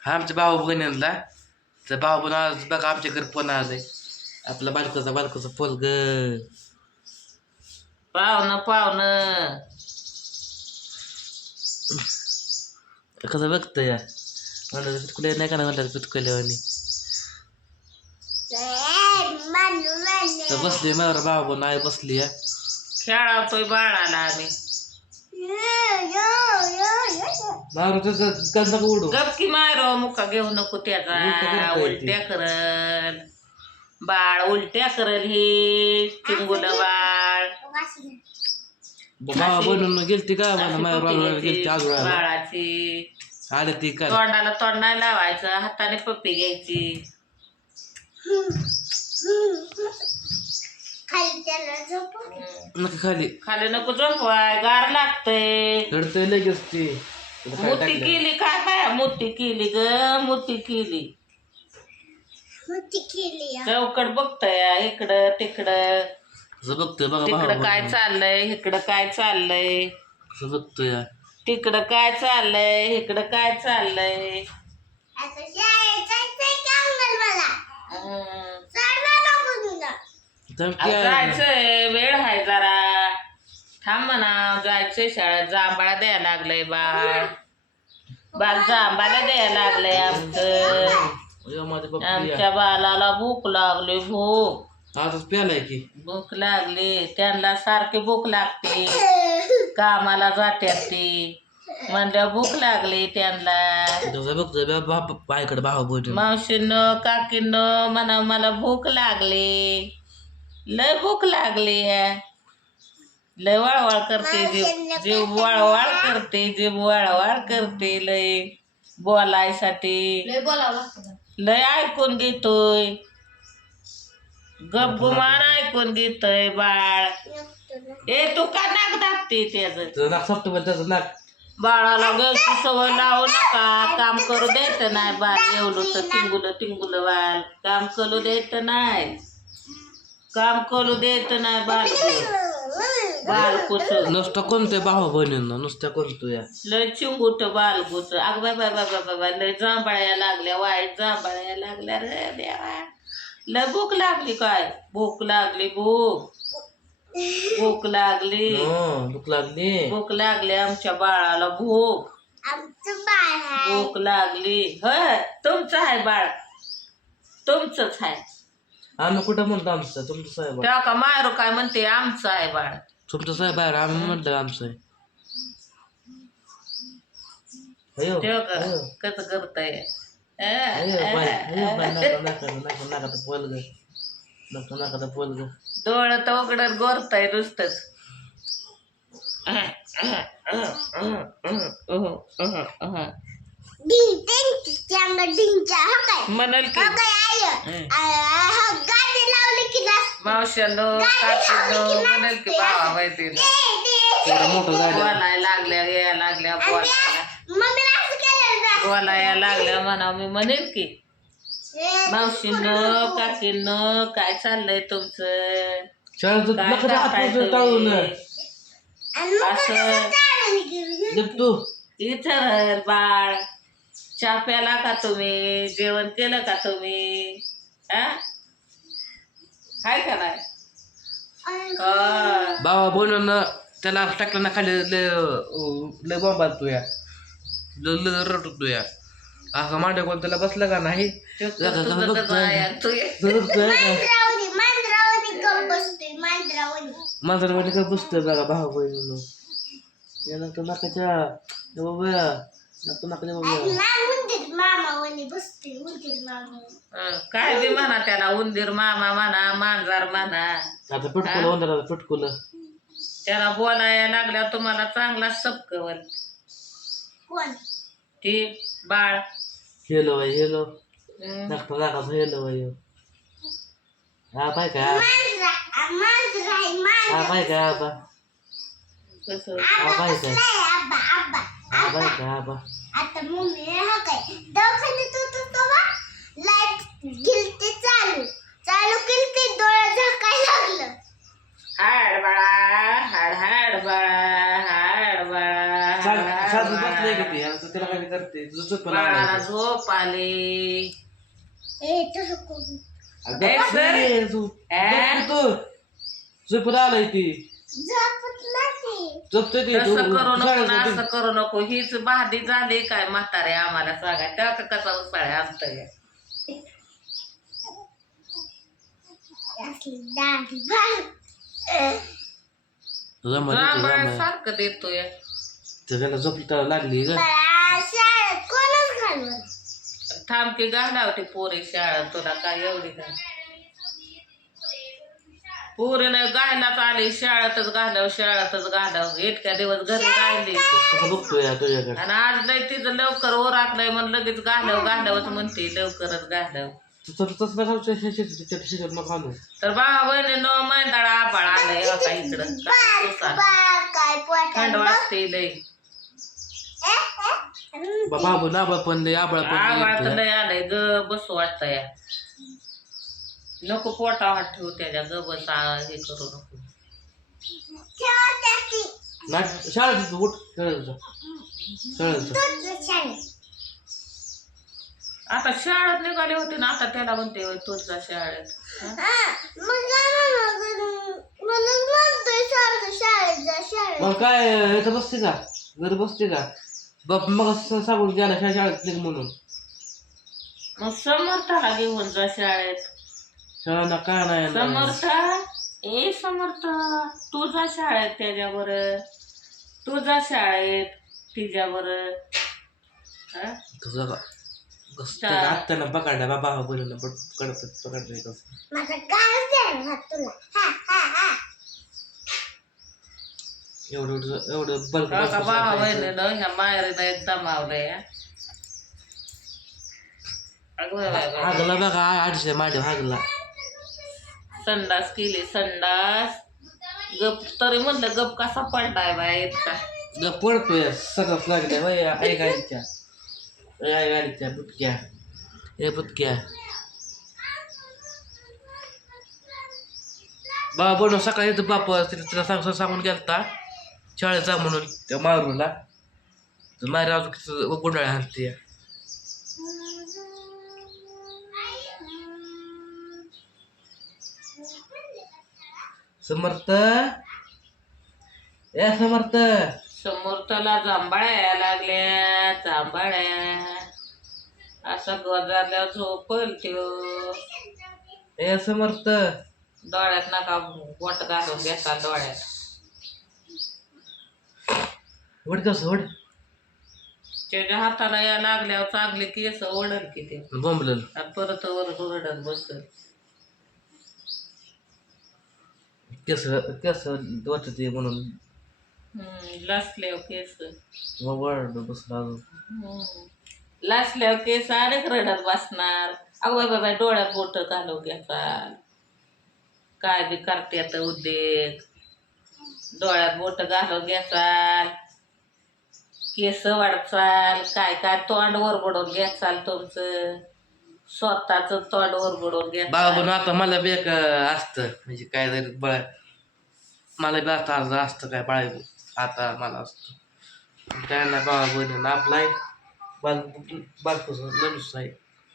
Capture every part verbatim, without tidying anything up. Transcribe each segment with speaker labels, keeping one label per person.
Speaker 1: हा आमच्या भाऊ बहिणीला तर भाऊ पण आज बघा आमच्या घरी फोन आलाय आपला बालकाचा बालकाचा फोन ग
Speaker 2: पाहुणं पाहुणं
Speaker 1: कसं बघतं या म्हणलं पितकुले नाही का ना म्हणलं पितकुल्यावानी तर बसली माझ्या भाऊ पण आई बसली या
Speaker 2: खेळावतोय बाळाला आम्ही
Speaker 1: मारू तर उडू
Speaker 2: गपकी मारो मुका घेऊ नको त्याचा उलट्या करल बाळ उलट्या करल हे चिंगुल बाळ
Speaker 1: भावा बनून गेलती का
Speaker 2: अशी
Speaker 1: माझ्या
Speaker 2: पप्पी
Speaker 1: बाळाला
Speaker 2: घ्यायची,
Speaker 1: गेलती आजोळा
Speaker 2: बाळाची
Speaker 1: आले ती काय
Speaker 2: तोंडाला तोंड नाही लावायचं हाताने पप्पी घ्यायची
Speaker 1: नका खाली
Speaker 2: खाली नको झोपवाय गार लागतंय
Speaker 1: रडतंय लगेच ती
Speaker 2: मोठी केली काय काय मोठी केली ग मोठी केली चौकट बघतोय इकडं तिकडं
Speaker 1: कसं बघतोय बघा
Speaker 2: तिकडं
Speaker 1: भावा
Speaker 2: काय चाललंय इकडं काय चाललंय
Speaker 1: कसं बघतोय या
Speaker 2: तिकडं काय चाललंय इकडं काय चाललंय हम्म.
Speaker 1: तर
Speaker 2: आता जायचंय वेळ आहे जरा थांब म्हणा जायचंय शाळेत जांभळा द्यायला लागलंय बाळ बाळ जांभाला द्यायला लागलंय आमचं
Speaker 1: माझ्या पप्पी
Speaker 2: आमच्या बाळाला भूक लागली भूक
Speaker 1: आजच प्यालाय की
Speaker 2: भूक लागली त्यांना सारखी भूक लागते कामाला जात्यात ती म्हणल्या भूक लागली त्यांना
Speaker 1: बघतोय बायकडे भाऊ बोल
Speaker 2: मावशीनं काकीनं म्हणा मला भूक लागली लय भूक लागली लय वळवळ करते जीव जीव वळवळ करते जीव वळवळ करते लय बोलायसाठी लय ऐकून घेतोय गपगुमान ऐकून घेतोय बाळ ए तू का नाक दाबते त्याच
Speaker 1: नाक सप्टेंबर त्याचं नाक
Speaker 2: बाळाला गळची सवय लावू नका काम करू द्यायचं नाही बाळ एवढं तर टिंगुलं टिंगुलं बाळ काम करू द्यायचं नाही काम करू द्यायचं नाही बाळ बाल कुठ
Speaker 1: नुसतं कोणत्या भाऊ बहिणींना नुसत्या कोणतो या
Speaker 2: लय चिंगुट बाल गुच अग बाय बाय बाय बाय बाय लय जांभळ्या लागल्या वाईट जांभळ्या लागल्या रे देवा लय भूक लागली काय भूक लागली भूक भूक लागली
Speaker 1: भूक लागली
Speaker 2: भूक लागली आमच्या बाळाला भूक भूक लागली होय तुमचं आहे बाळ तुमचंच आहे
Speaker 1: आम्ही कुठं म्हणतो आमचं तुमचं साहेब
Speaker 2: तेव्हा का मायरू काय म्हणते आमचं आहे बाळ
Speaker 1: तुमचं साहेब आहे आम्ही म्हटलं आमचं आहे
Speaker 2: तेव्हा का कसं करताय डोळं तर उघडत गोरताय नुसतंच म्हणाल की मावशानो काकीनो म्हणाल की भावा माहितीनं
Speaker 1: मोठं झालं
Speaker 2: बोलायला लागल्या यायला लागल्या बोलायला बोलायला लागल्या म्हणा मी म्हणेल की मावशीनं काकीनं काय चाललंय तुमचं काय करताय तुम्ही? असं
Speaker 1: तू
Speaker 2: विचार बाळ चहा प्याला का तुम्ही जेवण केलं का तुम्ही हा काय कराय
Speaker 1: बाबा बनवून त्याला टाकलं ना खाली लय लय बॉम्ब तू या लय रटतो या असं मांडे कोण त्याला बसलं का नाही मांजरामध्ये काय बसतोय बघा भाऊ बहिणी याला तर नाकाच्या बाबा नको नाकाच्या बाबा
Speaker 2: काय बी म्हणा त्याला उंदीर मामा म्हणा मांजर म्हणा
Speaker 1: आता पटकुलं उंदराला पटकुलं
Speaker 2: त्याला बोलायला लागल्या तुम्हाला चांगला सबकवल ते बाळ
Speaker 1: हेलो बाई हेलो नाका नाकाचं हेलो बाई हा पाय का हा पाय का आबा
Speaker 2: कसं
Speaker 1: हा पाय का हा पाय का आबा
Speaker 3: आता मम्मी हा काय दवाखान्यात होतो तेव्हा लाईट गेलती चालू चालू केलती डोळा झाकायला लागलं
Speaker 2: हाड बाळा हाड हाड बाळा हाड बाळा
Speaker 1: साधू बसले का ते त्याला काय करते
Speaker 2: बाळाला झोप आली.
Speaker 3: ए तसं करू
Speaker 2: ए, सर. आ?
Speaker 1: झोपत आलाय ती
Speaker 3: झोपत नाही
Speaker 1: झोपतोय ती
Speaker 2: तसं करू नको
Speaker 1: शाळेत
Speaker 2: ना,
Speaker 1: जाते.
Speaker 2: असं करू नको. हीच भादी झाली काय म्हातारे आम्हाला सांगा. त्या कसा उसाळ्या आणतोय.
Speaker 3: असली दाढी बाळ.
Speaker 1: तुझा मध्ये तुझा
Speaker 2: जांभळा
Speaker 1: मध्ये.
Speaker 2: सारखं देतोय.
Speaker 1: त्याला झोप तर लागली ग
Speaker 3: मला शाळेत कोणच घालवलं
Speaker 2: थांब की घालावते पोरी शाळा. तुला काय एवढी काय पोरीनं गायलाच आली. शाळेतच घालाव शाळेतच घालाव. इतक्या दिवस घरी राहिली
Speaker 1: कसं बघतोय तुझ्याकडे
Speaker 2: आणि आज लय तिचं लवकर ओराकलंय म्हणून लगेच घालव घालवच म्हणते. लवकरच घालव.
Speaker 1: तसं नका मग आणू
Speaker 2: तर बाबा बहिणी न मैदाळा आबाळ आलंय हो का इकडं. काय तुसार.
Speaker 3: बाळ काय पोटात
Speaker 2: थंड वाजते लय.
Speaker 1: बाबा नाबा पण लय आबळा
Speaker 2: आबाळ तर
Speaker 1: पण
Speaker 2: लय आलंय. ग बसू वाटतं या. नको पोटा हात ठेवू त्याच्या. ग बस आ- हे करू नको.
Speaker 1: नाही शाळेत उठ शाळेत जा शाळेत जा
Speaker 2: आता शाळेत निघाले होते ना. आता त्याला म्हणते होय, तूच जा शाळेत.
Speaker 1: मग काय इथं बसते का घरी बसते का बाप मग सांगून गेला शा- शाळेत निघ म्हणून
Speaker 2: मग समर्थाला घेऊन जा शाळेत.
Speaker 1: शाळांना काय नाही
Speaker 2: समर्थ ए समर्थ तू जा शाळेत त्याच्यावर. तू जा शाळेत तिच्यावर. हा?
Speaker 1: तुझं का कसं आत्यानं पकडल्या बाबा बोलून पकडत पकडलं कसं
Speaker 3: माझा गाणं द्या ना तुला हा हा हा
Speaker 1: एवढं एवढं एवढं बल्क
Speaker 2: काका भावा बहिणीनं ह्या मायरीनं एक दमावलंय. अगं बाय बाय बाय.
Speaker 1: हागला बघा आठशे मांडव हागला
Speaker 2: संडास केली संडास. गप तरी म्हणलं गप कसा पडलाय बाय इतका.
Speaker 1: ग पडतोय सगळंच लागल्या वय आई गाडीच्या आई गाडीच्या बुटक्या हे बुटक्या बाबा बनव सकाळी येतो बाप तिला तिला सांग सांगून गेलता शाळेत जा म्हणून त्या मारूला तर मारी अजून गुंडाळ्या हाणते समर्थ ए समर्थ
Speaker 2: समोरच्याला जांभळ्या लागल्या जांभळ्या. असा गजारल्यावर झोपल त्यो.
Speaker 1: ए समर्थ
Speaker 2: डोळ्यात नका बोट घालून घेता डोळ्यात.
Speaker 1: वड कसं वड
Speaker 2: त्याच्या हाताला या लागल्यावर चांगले केस ओढल की ते.
Speaker 1: बोंबल
Speaker 2: आणि परत वर ओरडत बसल.
Speaker 1: केस केस वाटते म्हणून
Speaker 2: हम्म लासल्यावर केस.
Speaker 1: मग वड बसला अजून
Speaker 2: हम्म. लासल्यावर केस अनेक रडत बसणार. अगो बाय बाय डोळ्यात बोट घालू घ्याचा. काय बी करते उद्योग. डोळ्यात बोट घालून घ्याचाल. केस वाढचाल. काय काय तोंड वरबडून घ्याचाल तुमचं. स्वतःच तोंड वरबडून घ्या.
Speaker 1: बाबा पण आता मला बी एक असतं म्हणजे काय तरी बळ मला बी आता अर्ध असतं काय बाळ आता मला असतं काय नाही बाबा बहिणी आपला आहे बाल बालपासून लढूच आहे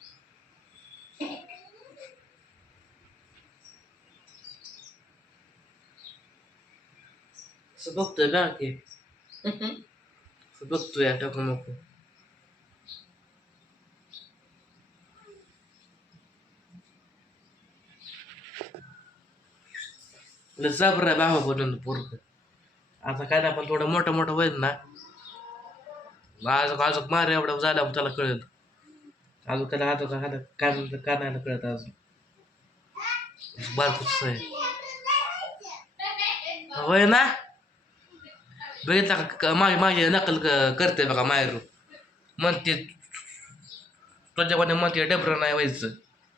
Speaker 1: असं बघतोय का की असं बघतोय टाकू नको जबर आहे बाबा बनवून पोरग आता काय नाही पण थोडं मोठं मोठं होईल ना आज अजून मार एवढं झालं मग त्याला कळेल अजून त्याला आता काय काय म्हणतं काय नाही कळत अजून बारकुच आहे होय ना बघितला का माझी माझी नकल करते बघा मायरू म्हणते तुझ्याकडे म्हणते डबरं नाही व्हायचं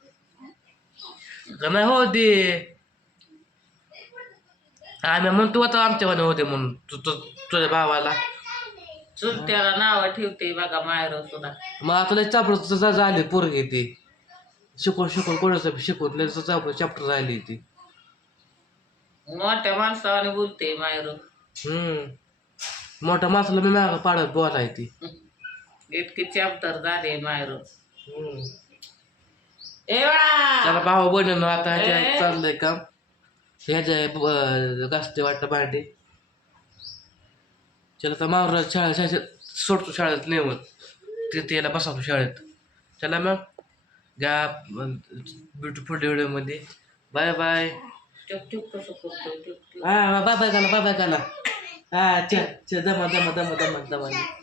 Speaker 1: का नाही हो दे आम्ही म्हणतो आता आमच्यावाने होते म्हणून तू तुझ्या भावाला
Speaker 2: चुलत्याला नाव ठेवते बघा मायरो सुद्धा.
Speaker 1: मग आता लय चापड झाली पोरगी ती शिकून शिकून कोणाचं शिकून लय चापड चॅप्टर झाली ती
Speaker 2: मोठ्या माणसावाने बोलते मायरो.
Speaker 1: हम्म मोठ्या माणसाला मी मागं पाडत बोलाय ती
Speaker 2: इतकी चॅप्टर झाले मायरो
Speaker 1: हम्म.
Speaker 2: ए बाळा
Speaker 1: चला भाऊ बनवून आता ह्याच्या
Speaker 2: ए.
Speaker 1: चाललंय काम ह्याच्या घासते वाटतं भांडी. चला तर मावर शाळा शाळेत सोडतो शाळेत नेऊन तिथे याला बसवतो शाळेत. चला मग घ्या ब्युटी पुढल्या व्हिडिओमध्ये. Bye bye.
Speaker 2: चुप चुप कसं करतो चुप चुप
Speaker 1: हा बाय बाय गाला बाय बाय गाला. हा च च दमा दमा दमा दमा दमा